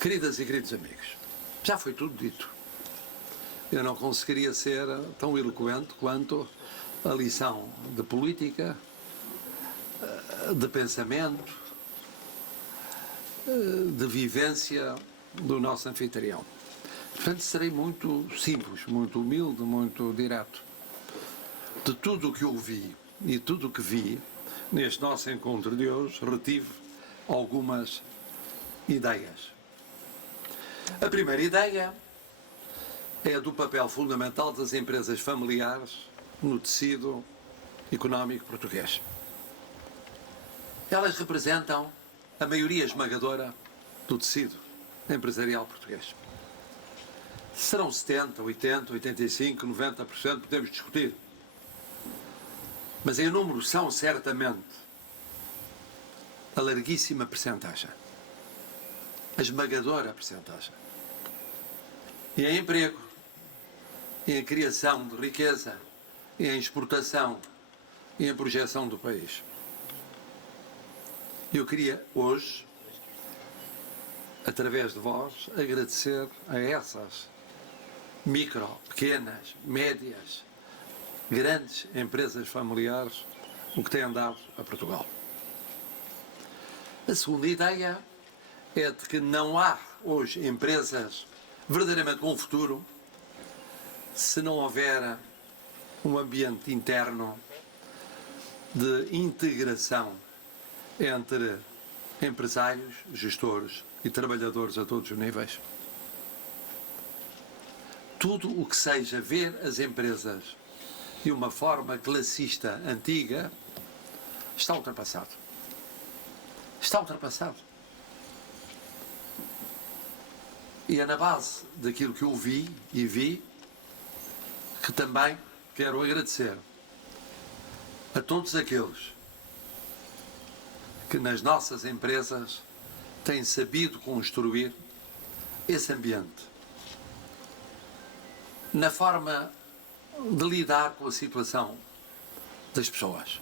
Queridas e queridos amigos, já foi tudo dito. Eu não conseguiria ser tão eloquente quanto a lição de política, de pensamento, de vivência do nosso anfitrião. Portanto, serei muito simples, muito humilde, muito direto. De tudo o que ouvi e tudo o que vi neste nosso encontro de hoje, retive algumas ideias. A primeira ideia é do papel fundamental das empresas familiares no tecido económico português. Elas representam a maioria esmagadora do tecido empresarial português. Serão 70, 80, 85, 90%, podemos discutir. Mas em número são certamente a larguíssima percentagem, a esmagadora percentagem. E em emprego, e em criação de riqueza, e em exportação, e em projeção do país. Eu queria hoje, através de vós, agradecer a essas micro, pequenas, médias, grandes empresas familiares o que têm dado a Portugal. A segunda ideia é de que não há hoje empresas verdadeiramente com futuro se não houver um ambiente interno de integração entre empresários, gestores e trabalhadores a todos os níveis. Tudo o que seja ver as empresas de uma forma classista antiga está ultrapassado. Está ultrapassado. E é na base daquilo que eu vi e vi que também quero agradecer a todos aqueles que nas nossas empresas têm sabido construir esse ambiente na forma de lidar com a situação das pessoas,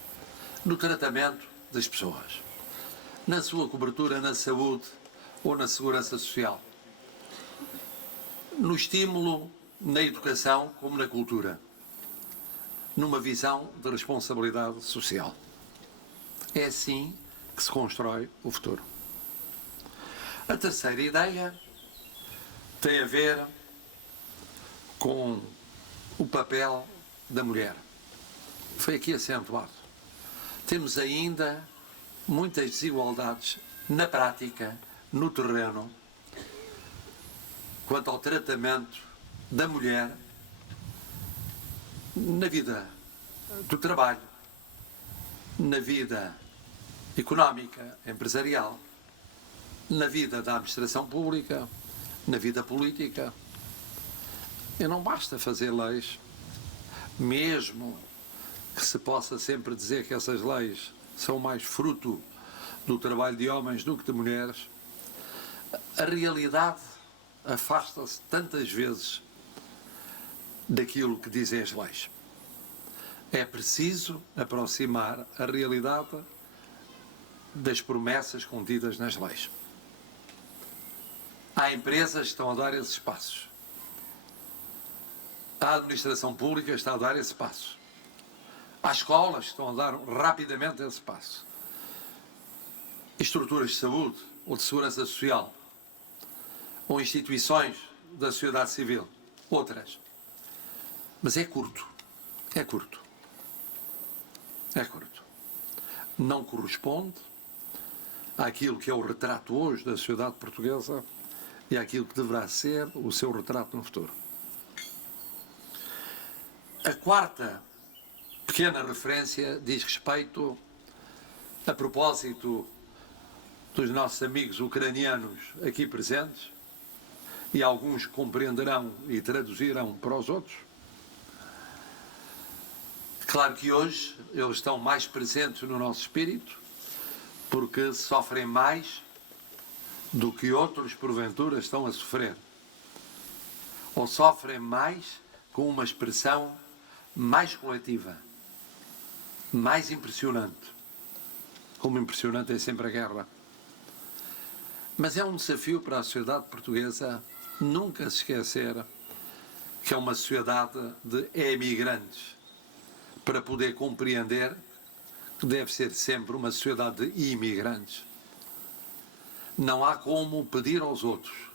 no tratamento das pessoas, na sua cobertura na saúde ou na segurança social, no estímulo na educação como na cultura, numa visão de responsabilidade social. É assim que se constrói o futuro. A terceira ideia tem a ver com o papel da mulher. Foi aqui acentuado. Temos ainda muitas desigualdades na prática, no terreno, quanto ao tratamento da mulher na vida do trabalho, na vida económica, empresarial, na vida da administração pública, na vida política. E não basta fazer leis, mesmo que se possa sempre dizer que essas leis são mais fruto do trabalho de homens do que de mulheres. A realidade afasta-se tantas vezes daquilo que dizem as leis. É preciso aproximar a realidade das promessas contidas nas leis. Há empresas que estão a dar esses passos. A administração pública está a dar esse passo. Há escolas que estão a dar rapidamente esse passo. Estruturas de saúde ou de segurança social, ou instituições da sociedade civil, outras. Mas é curto. É curto. É curto. Não corresponde àquilo que é o retrato hoje da sociedade portuguesa e àquilo que deverá ser o seu retrato no futuro. A quarta pequena referência diz respeito, a propósito dos nossos amigos ucranianos aqui presentes, e alguns compreenderão e traduzirão para os outros. Claro que hoje eles estão mais presentes no nosso espírito, porque sofrem mais do que outros, porventura, estão a sofrer. Ou sofrem mais com uma expressão mais coletiva, mais impressionante. Como impressionante é sempre a guerra. Mas é um desafio para a sociedade portuguesa nunca se esquecer que é uma sociedade de emigrantes, para poder compreender que deve ser sempre uma sociedade de imigrantes. Não há como pedir aos outros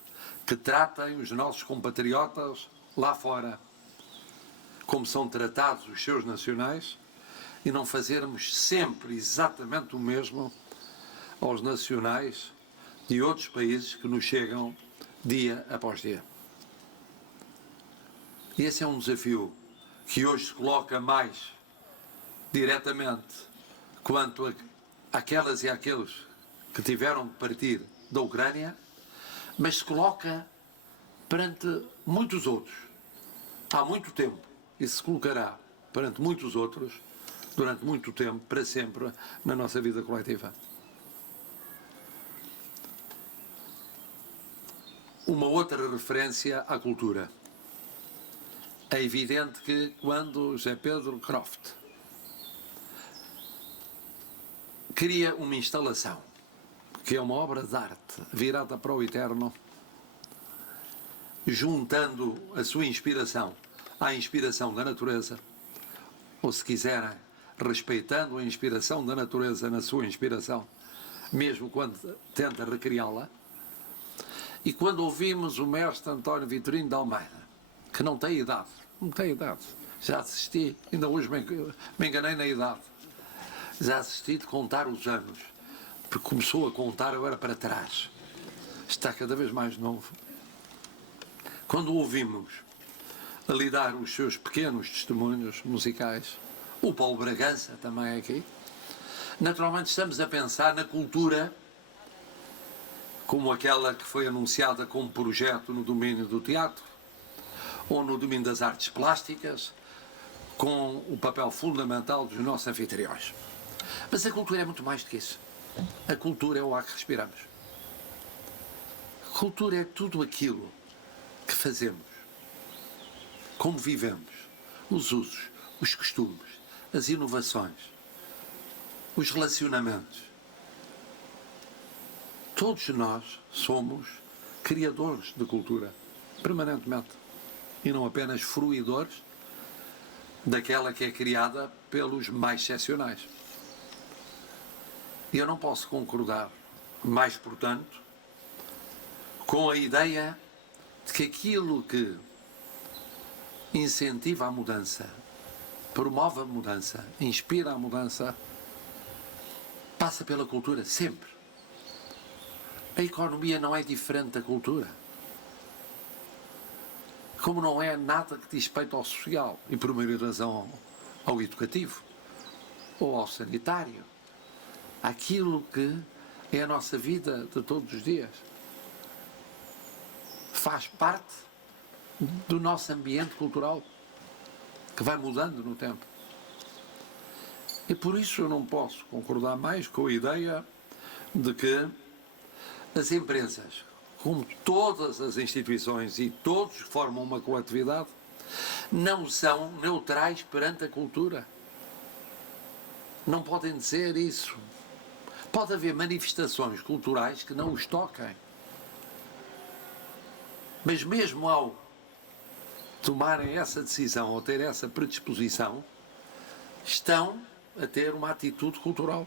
que tratem os nossos compatriotas lá fora como são tratados os seus nacionais e não fazermos sempre exatamente o mesmo aos nacionais de outros países que nos chegam dia após dia. E esse é um desafio que hoje se coloca mais diretamente quanto àquelas e àqueles que tiveram de partir da Ucrânia, mas se coloca perante muitos outros, há muito tempo, e se colocará perante muitos outros, durante muito tempo, para sempre, na nossa vida coletiva. Uma outra referência à cultura. É evidente que quando José Pedro Croft cria uma instalação, que é uma obra de arte virada para o eterno, juntando a sua inspiração à inspiração da natureza, ou se quiserem, respeitando a inspiração da natureza na sua inspiração, mesmo quando tenta recriá-la. E quando ouvimos o mestre António Vitorino de Almeida, que não tem idade, já assisti, ainda hoje me enganei na idade, já assisti de contar os anos, porque começou a contar agora para trás, está cada vez mais novo. Quando ouvimos a lhe dar os seus pequenos testemunhos musicais, o Paulo Bragança também aqui, naturalmente estamos a pensar na cultura como aquela que foi anunciada como projeto no domínio do teatro ou no domínio das artes plásticas, com o papel fundamental dos nossos anfitriões. Mas a cultura é muito mais do que isso. A cultura é o ar que respiramos. A cultura é tudo aquilo que fazemos, como vivemos, os usos, os costumes, as inovações, os relacionamentos. Todos nós somos criadores de cultura, permanentemente, e não apenas fruidores daquela que é criada pelos mais excepcionais. E eu não posso concordar mais, portanto, com a ideia de que aquilo que incentiva a mudança, promove a mudança, inspira a mudança, passa pela cultura, sempre. A economia não é diferente da cultura. Como não é nada que diz respeito ao social, e por primeira razão ao educativo, ou ao sanitário, aquilo que é a nossa vida de todos os dias. Faz parte do nosso ambiente cultural, que vai mudando no tempo. E por isso eu não posso concordar mais com a ideia de que as empresas, como todas as instituições e todos que formam uma coletividade, não são neutrais perante a cultura. Não podem dizer isso. Pode haver manifestações culturais que não os toquem. Mas mesmo ao tomarem essa decisão ou ter essa predisposição, estão a ter uma atitude cultural.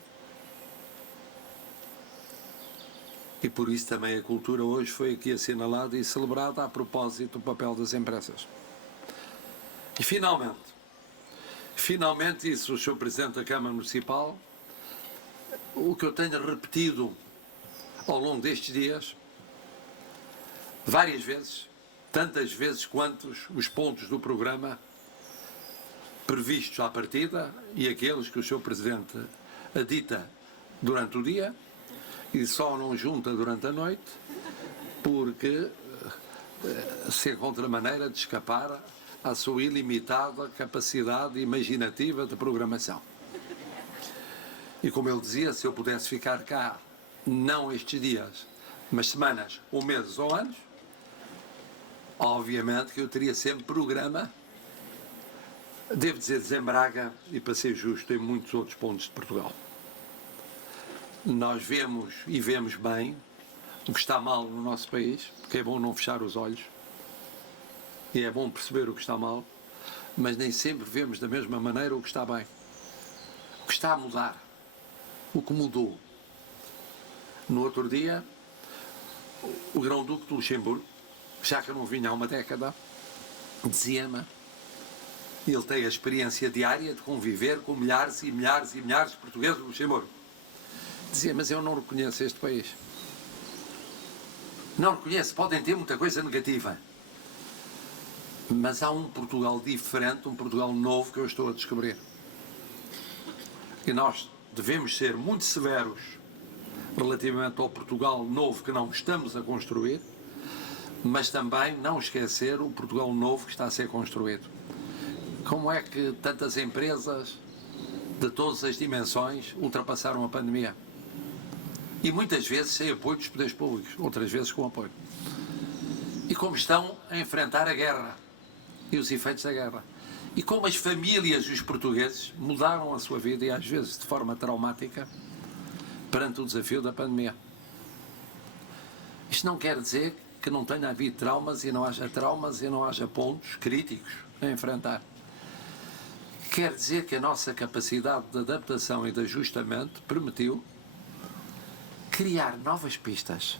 E por isso também a cultura hoje foi aqui assinalada e celebrada a propósito do papel das empresas. E finalmente, isso o Sr. Presidente da Câmara Municipal, o que eu tenho repetido ao longo destes dias, várias vezes, tantas vezes quantos os pontos do programa previstos à partida e aqueles que o Sr. Presidente adita durante o dia e só não junta durante a noite, porque se encontra maneira de escapar à sua ilimitada capacidade imaginativa de programação. E como ele dizia, se eu pudesse ficar cá, não estes dias, mas semanas, ou meses, ou anos, obviamente que eu teria sempre programa, devo dizer, em Braga, e para ser justo, em muitos outros pontos de Portugal. Nós vemos, e vemos bem, o que está mal no nosso país, porque é bom não fechar os olhos e é bom perceber o que está mal, mas nem sempre vemos da mesma maneira o que está bem. O que está a mudar, o que mudou. No outro dia, o Grão-Duque de Luxemburgo, já que eu não vinha há uma década, dizia-me, ele tem a experiência diária de conviver com milhares e milhares e milhares de portugueses do Luxemburgo. Dizia, mas eu não reconheço este país. Não reconheço, podem ter muita coisa negativa. Mas há um Portugal diferente, um Portugal novo que eu estou a descobrir. E nós devemos ser muito severos relativamente ao Portugal novo que não estamos a construir, mas também não esquecer o Portugal novo que está a ser construído. Como é que tantas empresas de todas as dimensões ultrapassaram a pandemia? E muitas vezes sem apoio dos poderes públicos, outras vezes com apoio. E como estão a enfrentar a guerra e os efeitos da guerra. E como as famílias e os portugueses mudaram a sua vida, e às vezes de forma traumática, perante o desafio da pandemia. Isto não quer dizer que não tenha havido traumas e não haja pontos críticos a enfrentar. Quer dizer que a nossa capacidade de adaptação e de ajustamento permitiu criar novas pistas,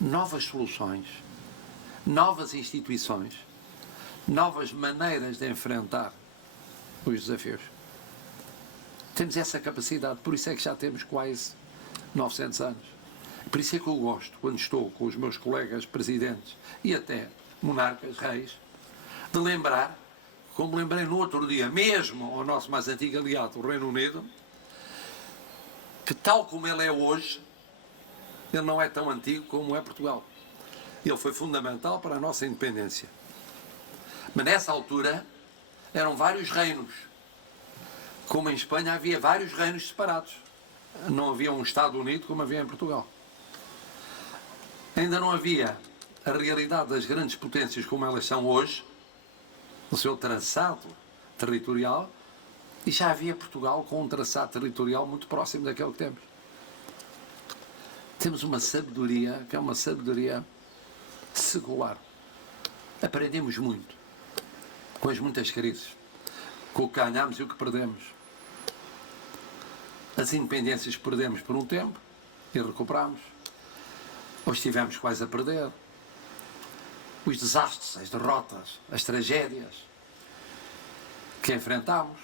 novas soluções, novas instituições, novas maneiras de enfrentar os desafios. Temos essa capacidade, por isso é que já temos quase 900 anos. Por isso é que eu gosto, quando estou com os meus colegas presidentes e até monarcas, reis, de lembrar, como lembrei no outro dia, mesmo ao nosso mais antigo aliado, o Reino Unido, que tal como ele é hoje, ele não é tão antigo como é Portugal. Ele foi fundamental para a nossa independência. Mas nessa altura eram vários reinos. Como em Espanha havia vários reinos separados. Não havia um Estado unido como havia em Portugal. Ainda não havia a realidade das grandes potências como elas são hoje, o seu traçado territorial, e já havia Portugal com um traçado territorial muito próximo daquele que temos. Temos uma sabedoria, que é uma sabedoria secular. Aprendemos muito com as muitas crises, com o que ganhamos e o que perdemos. As independências que perdemos por um tempo e recuperamos. Hoje estivemos quase a perder. Os desastres, as derrotas, as tragédias que enfrentámos.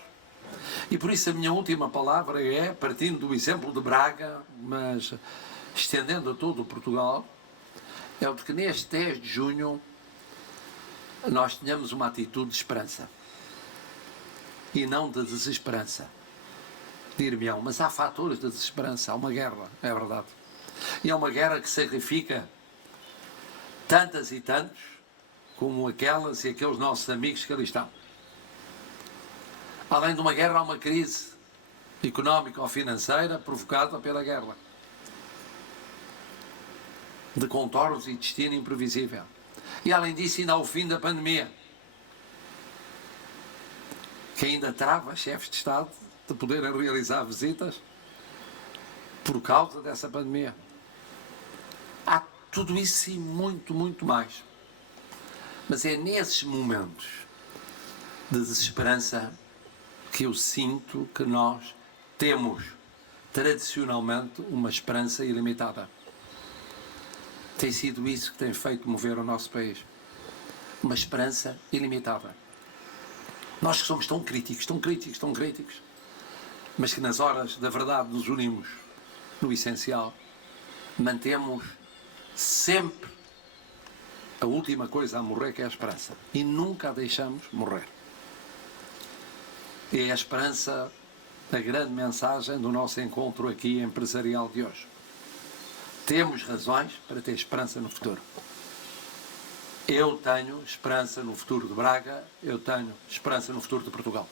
E por isso a minha última palavra é, partindo do exemplo de Braga, mas estendendo a todo o Portugal, é o de que neste 10 de junho nós tenhamos uma atitude de esperança e não de desesperança. Dir-me-ão, mas há fatores de desesperança, há uma guerra, é verdade. E é uma guerra que sacrifica tantas e tantos como aquelas e aqueles nossos amigos que ali estão. Além de uma guerra, há uma crise económica ou financeira provocada pela guerra, de contornos e destino imprevisível. E além disso, ainda há o fim da pandemia, que ainda trava chefes de Estado de poderem realizar visitas por causa dessa pandemia. Há tudo isso e muito, muito mais. Mas é nesses momentos de desesperança que eu sinto que nós temos, tradicionalmente, uma esperança ilimitada. Tem sido isso que tem feito mover o nosso país. Uma esperança ilimitada. Nós que somos tão críticos, tão críticos, tão críticos, mas que nas horas da verdade nos unimos no essencial, mantemos sempre a última coisa a morrer, que é a esperança. E nunca a deixamos morrer. É a esperança a grande mensagem do nosso encontro aqui empresarial de hoje. Temos razões para ter esperança no futuro. Eu tenho esperança no futuro de Braga, eu tenho esperança no futuro de Portugal.